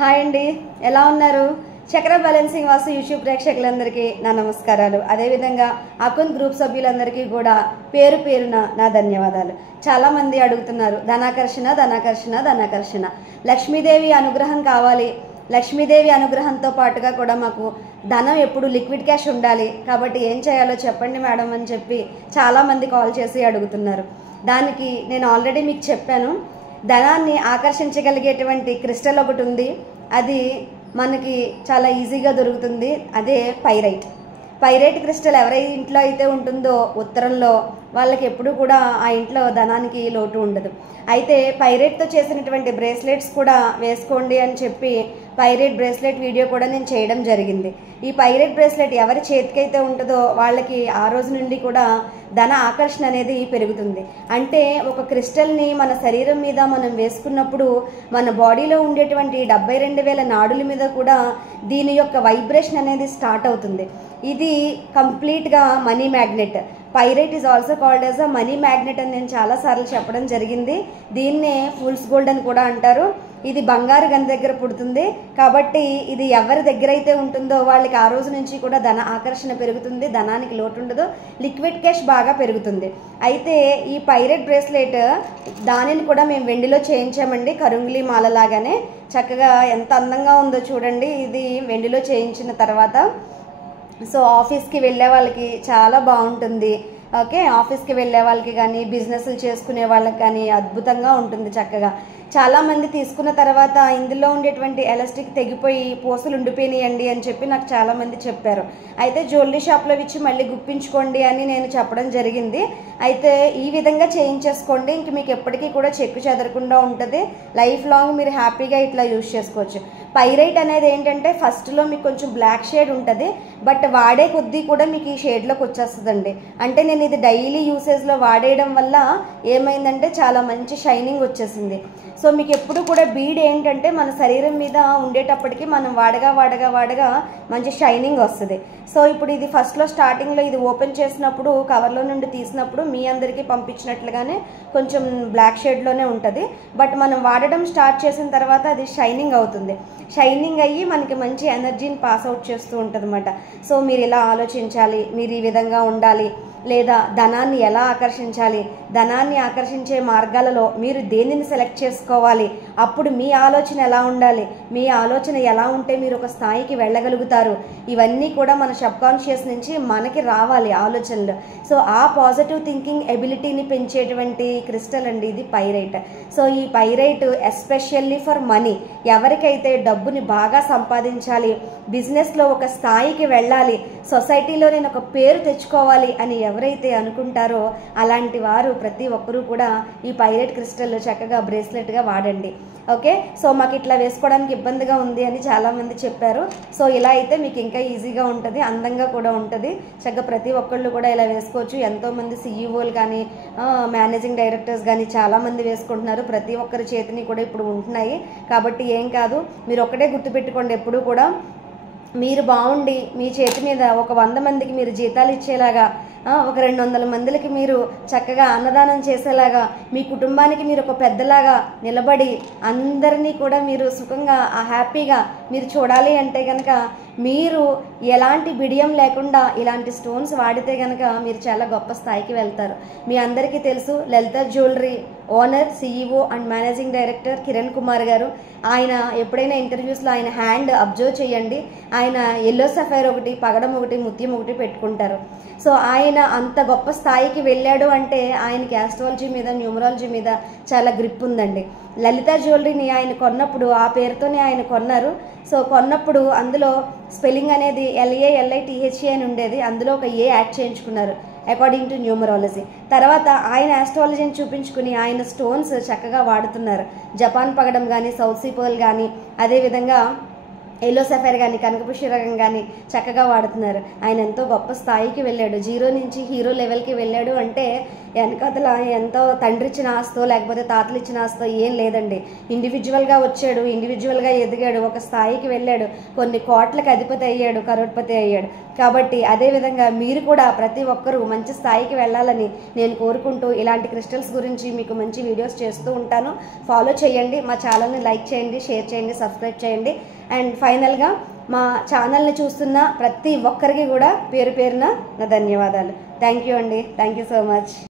Hi అండి, ఎలా ఉన్నారు? చక్ర బ్యాలెన్సింగ్ వాస్తు యూట్యూబ్ ప్రేక్షకులందరికీ నా నమస్కారాలు. అదేవిధంగా అకున్ గ్రూప్ సభ్యులందరికీ కూడా పేరు పేరున నా ధన్యవాదాలు. చాలామంది అడుగుతున్నారు, ధనాకర్షణ ధనాకర్షణ ధనాకర్షణ, లక్ష్మీదేవి అనుగ్రహం కావాలి. లక్ష్మీదేవి అనుగ్రహంతో పాటుగా కూడా మాకు ధనం ఎప్పుడు లిక్విడ్ క్యాష్ ఉండాలి, కాబట్టి ఏం చేయాలో చెప్పండి మేడం అని చెప్పి చాలామంది కాల్ చేసి అడుగుతున్నారు. దానికి నేను ఆల్రెడీ మీకు చెప్పాను. ధనాన్ని ఆకర్షించగలిగేటువంటి క్రిస్టల్ ఒకటి ఉంది, అది మనకి చాలా ఈజీగా దొరుకుతుంది. అదే పైరైట్. పైరైట్ క్రిస్టల్ ఎవరి ఇంట్లో అయితే ఉంటుందో ఉత్తరంలో, వాళ్ళకి ఎప్పుడు కూడా ఆ ఇంట్లో ధనానికి లోటు ఉండదు. అయితే పైరైట్తో చేసినటువంటి బ్రేస్లెట్స్ కూడా వేసుకోండి అని చెప్పి పైరైట్ బ్రేస్లెట్ వీడియో కూడా నేను చేయడం జరిగింది. ఈ పైరైట్ బ్రేస్లెట్ ఎవరి చేతికైతే ఉంటుందో వాళ్ళకి ఆ రోజు నుండి కూడా ధన ఆకర్షణ అనేది పెరుగుతుంది. అంటే ఒక క్రిస్టల్ని మన శరీరం మీద మనం వేసుకున్నప్పుడు మన బాడీలో ఉండేటువంటి 72,000 నాడుల మీద కూడా దీని యొక్క వైబ్రేషన్ అనేది స్టార్ట్ అవుతుంది. ఇది కంప్లీట్గా money magnet. Pyrite is also called as a money magnet అని నేను చాలాసార్లు చెప్పడం జరిగింది. దీన్నే ఫూల్స్ గోల్డ్ అని కూడా అంటారు. ఇది బంగారు గని దగ్గర పుడుతుంది కాబట్టి ఇది ఎవరి దగ్గర అయితే ఉంటుందో వాళ్ళకి ఆ రోజు నుంచి కూడా ధన ఆకర్షణ పెరుగుతుంది, ధనానికి లోటు ఉండదు, లిక్విడ్ క్యాష్ బాగా పెరుగుతుంది. అయితే ఈ పైరైట్ బ్రేస్లెట్ దానిని కూడా మేము వెండిలో చేయించామండి, కరుంగిలి మాలలాగానే. చక్కగా ఎంత అందంగా ఉందో చూడండి. ఇది వెండిలో చేయించిన తర్వాత సో ఆఫీస్కి వెళ్ళే వాళ్ళకి చాలా బాగుంటుంది. ఓకే, ఆఫీస్కి వెళ్ళే వాళ్ళకి కానీ బిజినెస్లు చేసుకునే వాళ్ళకి కానీ అద్భుతంగా ఉంటుంది. చక్కగా చాలామంది తీసుకున్న తర్వాత ఇందులో ఉండేటువంటి ఎలాస్టిక్ తెగిపోయి పూసలు ఉండిపోయినాయండి అని చెప్పి నాకు చాలామంది చెప్పారు. అయితే జ్యువెలరీ షాప్లో ఇచ్చి మళ్ళీ గుప్పించుకోండి అని నేను చెప్పడం జరిగింది. అయితే ఈ విధంగా చేయించేసుకోండి, ఇంక మీకు ఎప్పటికీ కూడా చెక్కు చెదరకుండా ఉంటుంది. లైఫ్ లాంగ్ మీరు హ్యాపీగా ఇట్లా యూజ్ చేసుకోవచ్చు. పైరైట్ అనేది ఏంటంటే ఫస్ట్లో మీకు కొంచెం బ్లాక్ షేడ్ ఉంటుంది, బట్ వాడే కొద్దీ కూడా మీకు ఈ షేడ్లోకి వచ్చేస్తుందండి. అంటే నేను ఇది డైలీ యూసేజ్లో వాడేయడం వల్ల ఏమైందంటే చాలా మంచి షైనింగ్ వచ్చేసింది. సో మీకు ఎప్పుడు కూడా బీడ్ ఏంటంటే మన శరీరం మీద ఉండేటప్పటికి మనం వాడగా వాడగా వాడగా మంచి షైనింగ్ వస్తుంది. సో ఇప్పుడు ఇది ఫస్ట్లో స్టార్టింగ్లో ఇది ఓపెన్ చేసినప్పుడు కవర్లో నుండి తీసినప్పుడు మీ అందరికీ పంపించినట్లుగానే కొంచెం బ్లాక్ షేడ్లోనే ఉంటుంది, బట్ మనం వాడడం స్టార్ట్ చేసిన తర్వాత అది షైనింగ్ అవుతుంది. షైనింగ్ అయ్యి మనకి మంచి ఎనర్జీని పాస్ అవుట్ చేస్తూ ఉంటుంది అన్నమాట. సో మీరు ఇలా ఆలోచించాలి, మీరు ఈ విధంగా ఉండాలి, లేదా ధనాన్ని ఎలా ఆకర్షించాలి, ధనాన్ని ఆకర్షించే మార్గాలలో మీరు దేనిని సెలెక్ట్ చేసుకోవాలి, అప్పుడు మీ ఆలోచన ఎలా ఉండాలి, మీ ఆలోచన ఎలా ఉంటే మీరు ఒక స్థాయికి వెళ్ళగలుగుతారు, ఇవన్నీ కూడా మన సబ్కాన్షియస్ నుంచి మనకి రావాలి ఆలోచనలు. సో ఆ పాజిటివ్ థింకింగ్ ఎబిలిటీని పెంచేటువంటి క్రిస్టల్ అండి ఇది పైరైట్. సో ఈ పైరైట్ ఎస్పెషల్లీ ఫర్ మనీ, ఎవరికైతే డబ్బుని బాగా సంపాదించాలి, బిజినెస్లో ఒక స్థాయికి వెళ్ళాలి, సొసైటీలో నేను ఒక పేరు తెచ్చుకోవాలి అని ఎవరైతే అనుకుంటారో అలాంటి వారు ప్రతి ఒక్కరూ కూడా ఈ పైరైట్ క్రిస్టల్ చక్కగా బ్రేస్లెట్గా వాడండి. ఓకే, సో మాకు ఇట్లా వేసుకోవడానికి ఇబ్బందిగా ఉంది అని చాలామంది చెప్పారు. సో ఇలా అయితే మీకు ఇంకా ఈజీగా ఉంటుంది, అందంగా కూడా ఉంటుంది. చక్కగా ప్రతి ఒక్కళ్ళు కూడా ఇలా వేసుకోవచ్చు. ఎంతోమంది సీఈఓలు కానీ మేనేజింగ్ డైరెక్టర్స్ కానీ చాలామంది వేసుకుంటున్నారు. ప్రతి ఒక్కరి చేతిని కూడా ఇప్పుడు ఉంటున్నాయి కాబట్టి ఏం కాదు. మీరు ఒక్కటే గుర్తుపెట్టుకోండి, ఎప్పుడు కూడా మీరు బాగుండి మీ చేతి మీద ఒక 100 మందికి మీరు జీతాలు ఇచ్చేలాగా, ఒక 200 మందికి మీరు చక్కగా అన్నదానం చేసేలాగా, మీ కుటుంబానికి మీరు ఒక పెద్దలాగా నిలబడి అందరినీ కూడా మీరు సుఖంగా హ్యాపీగా మీరు చూడాలి అంటే కనుక మీరు ఎలాంటి బిడియం లేకుండా ఇలాంటి స్టోన్స్ వాడితే కనుక మీరు చాలా గొప్ప స్థాయికి వెళ్తారు. మీ అందరికీ తెలుసు, Lalitha jewellery owner, CEO and managing director Kiran Kumar గారు. ఆయన ఎప్పుడైనా ఇంటర్వ్యూస్లో ఆయన హ్యాండ్ అబ్జర్వ్ చేయండి, ఆయన ఎల్లో సఫైర్ ఒకటి, పగడం ఒకటి, ముత్యం ఒకటి పెట్టుకుంటారు. సో ఆయన అంత గొప్ప స్థాయికి వెళ్ళాడు అంటే ఆయనకి ఆస్ట్రాలజీ మీద, న్యూమరాలజీ మీద చాలా గ్రిప్ ఉందండి. లలిత జ్యువెలరీని ఆయన కొన్నప్పుడు ఆ పేరుతోనే ఆయన కొన్నారు. సో కొన్నప్పుడు అందులో స్పెల్లింగ్ అనేది LALITHE అని ఉండేది, అందులో ఒక ఏ యాడ్ చేయించుకున్నారు అకార్డింగ్ టు న్యూమరాలజీ. తర్వాత ఆయన ఆస్ట్రాలజీని చూపించుకుని ఆయన స్టోన్స్ చక్కగా వాడుతున్నారు. జపాన్ పగడం కానీ, సౌత్ సీ పర్ల్ కానీ, అదేవిధంగా ఎల్లో సఫైర్ కానీ, కనకపుష్యరకం కానీ చక్కగా వాడుతున్నారు. ఆయన ఎంతో గొప్ప స్థాయికి వెళ్ళాడు, జీరో నుంచి హీరో లెవెల్కి వెళ్ళాడు అంటే వెనకతల ఎంతో తండ్రి ఇచ్చిన ఆస్తో లేకపోతే తాతలు ఇచ్చిన ఆస్తో ఏం లేదండి. ఇండివిజువల్గా వచ్చాడు, ఇండివిజువల్గా ఎదిగాడు, ఒక స్థాయికి వెళ్ళాడు, కొన్ని కోట్లకు అధిపతి అయ్యాడు, కరోడ్పతి అయ్యాడు. కాబట్టి అదేవిధంగా మీరు కూడా ప్రతి ఒక్కరూ మంచి స్థాయికి వెళ్ళాలని నేను కోరుకుంటూ ఇలాంటి క్రిస్టల్స్ గురించి మీకు మంచి వీడియోస్ చేస్తూ ఉంటాను. ఫాలో చేయండి, మా ఛానల్ని లైక్ చేయండి, షేర్ చేయండి, సబ్స్క్రైబ్ చేయండి. అండ్ ఫైనల్గా మా ఛానల్ని చూస్తున్న ప్రతి ఒక్కరికి కూడా పేరు పేరున నా ధన్యవాదాలు. థ్యాంక్ యూ అండి. Thank you so much.